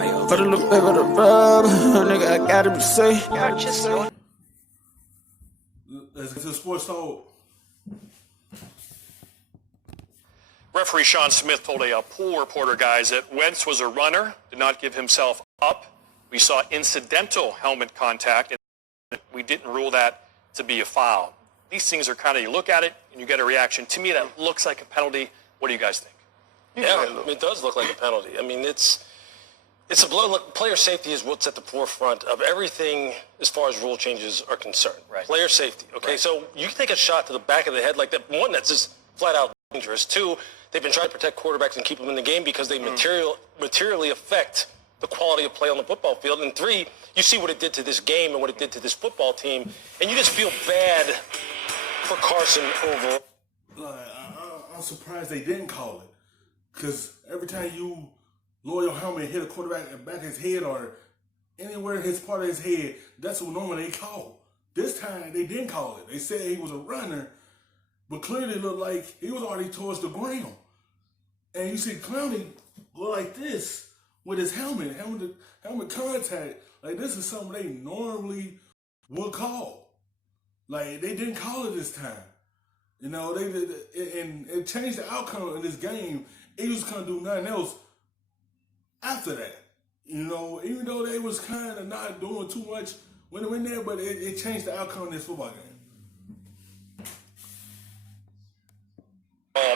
For the little bit of the rub, nigga, I gotta be safe. Let's get to the sports talk. Referee Sean Smith told a pool reporter, guys, that Wentz was a runner, did not give himself up. We saw incidental helmet contact, and we didn't rule that to be a foul. These things are kind of, you look at it and you get a reaction. To me, that looks like a penalty. What do you guys think? Yeah, it does look like a penalty. I mean, it's a blow. Look, player safety is what's at the forefront of everything as far as rule changes are concerned. Right. Player safety. Okay, so you can take a shot to the back of the head like that. One, that's just flat out dangerous. Two, they've been trying to protect quarterbacks and keep them in the game because they materially affect the quality of play on the football field. And three, you see what it did to this game and what it did to this football team, and you just feel bad for Carson overall. I'm surprised they didn't call it. Because every time you lower your helmet and hit a quarterback in the back of his head or anywhere in his part of his head, that's what normally they call. This time, they didn't call it. They said he was a runner, but clearly it looked like he was already towards the ground. And you see Clowney go like this with his helmet contact. Like, this is something they normally would call. Like, they didn't call it this time. You know, they did, and it changed the outcome of this game. Eagles couldn't do nothing else after that. You know, even though they was kind of not doing too much when they went there, but it changed the outcome of this football game.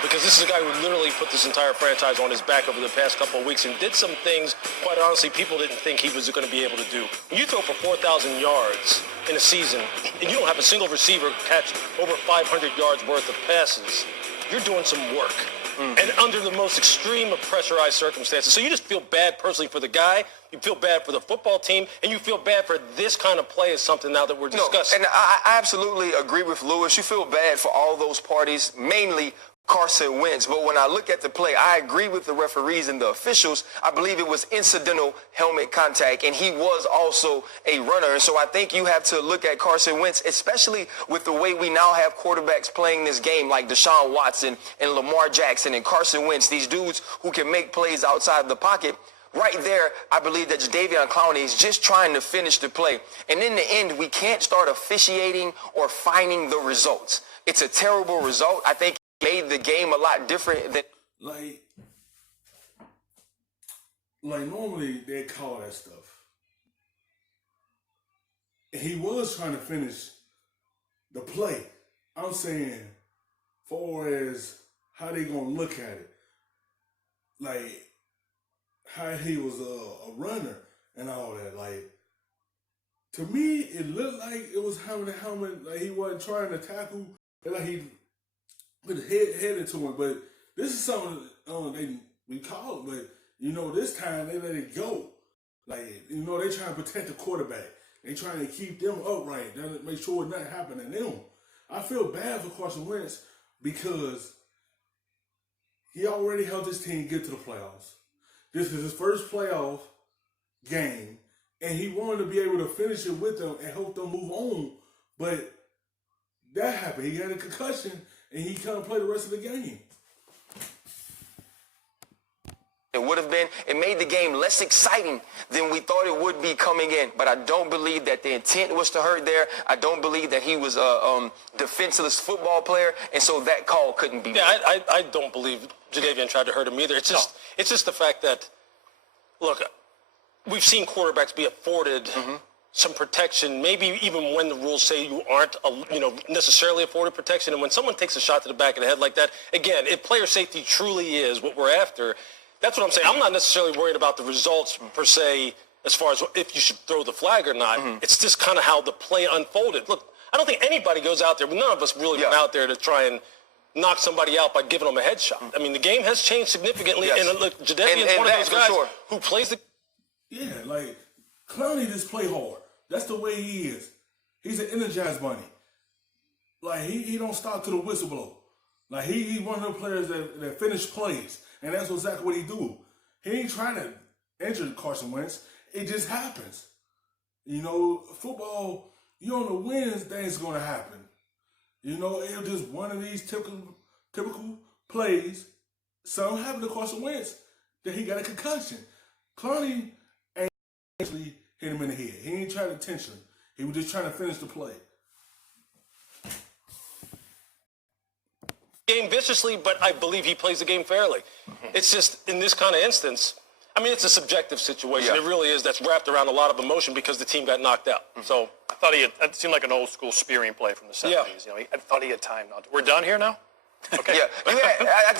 Because this is a guy who literally put this entire franchise on his back over the past couple of weeks and did some things, quite honestly, people didn't think he was going to be able to do. When you throw for 4,000 yards in a season and you don't have a single receiver catch over 500 yards worth of passes, you're doing some work. And under the most extreme of pressurized circumstances. So you just feel bad personally for the guy, you feel bad for the football team, and you feel bad for this kind of play is something now that we're discussing. And I absolutely agree with Lewis. You feel bad for all those parties, mainly Carson Wentz. But when I look at the play, I agree with the referees and the officials. I believe it was incidental helmet contact, and he was also a runner. And so I think you have to look at Carson Wentz, especially with the way we now have quarterbacks playing this game like Deshaun Watson and Lamar Jackson and Carson Wentz, these dudes who can make plays outside the pocket. Right there, I believe that Jadeveon Clowney is just trying to finish the play. And in the end, we can't start officiating or finding the results. It's a terrible result. I think made the game a lot different than like normally they call that stuff. And he was trying to finish the play. I'm saying, far as how they gonna look at it, like how he was a runner and all that. Like, to me, it looked like it was helmet, like he wasn't trying to tackle, like he put his head into him. But this is something we call it, but you know, this time they let it go. Like, you know, they trying to protect the quarterback. They trying to keep them upright. They make sure nothing happened to them. I feel bad for Carson Wentz because he already helped his team get to the playoffs. This is his first playoff game, and he wanted to be able to finish it with them and help them move on. But that happened. He had a concussion, and he couldn't play the rest of the game. it would have been. It made the game less exciting than we thought it would be coming in. But I don't believe that the intent was to hurt there. I don't believe that he was a defenseless football player, and so that call couldn't be made. Yeah, I don't believe Jadeveon tried to hurt him either. It's just the fact that, look, we've seen quarterbacks be afforded some protection, maybe even when the rules say you aren't, necessarily afforded protection. And when someone takes a shot to the back of the head like that, again, if player safety truly is what we're after, that's what I'm saying. I'm not necessarily worried about the results per se as far as if you should throw the flag or not. It's just kind of how the play unfolded. Look, I don't think anybody goes out there, but none of us really went out there to try and knock somebody out by giving them a headshot. I mean, the game has changed significantly, and look, Jadeveon is one of those guys who plays the... Yeah, like, Clowney just play hard. That's the way he is. He's an energized bunny. Like, he don't stop to the whistle blow. Like, he's one of the players that finish plays, and that's exactly what he do. He ain't trying to injure Carson Wentz. It just happens. You know, football, you on the wins, things going to happen. You know, it's just one of these typical plays. Something happened to Carson Wentz that he got a concussion. Clowney actually hit him in the head. He ain't trying to tension him. He was just trying to finish the play. Game viciously, but I believe he plays the game fairly. It's just in this kind of instance, I mean, it's a subjective situation. Yeah. It really is. That's wrapped around a lot of emotion because the team got knocked out. So I thought it seemed like an old school spearing play from the 70s. Yeah. You know, I thought he had time not to. We're done here now? Okay. Yeah,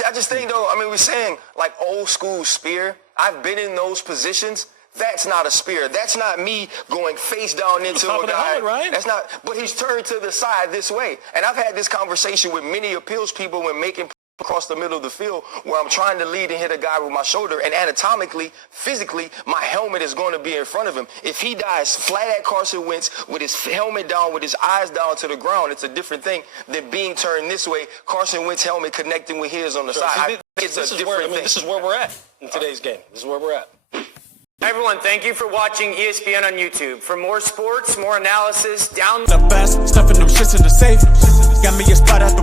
I just think though. I mean, we're saying like old school spear. I've been in those positions. That's not a spear. That's not me going face down into top a of the guy. helmet, right? That's not. But he's turned to the side this way, and I've had this conversation with many appeals people when making across the middle of the field where I'm trying to lead and hit a guy with my shoulder, and anatomically, physically, my helmet is going to be in front of him. If he dies flat at Carson Wentz with his helmet down, with his eyes down to the ground, it's a different thing than being turned this way, Carson Wentz helmet connecting with his on the side. I think it's a different thing. This is where we're at in today's game. This is where we're at. Everyone, thank you for watching ESPN on YouTube. For more sports, more analysis, download The best, stuffing them shits in the safe. Got me a spot at the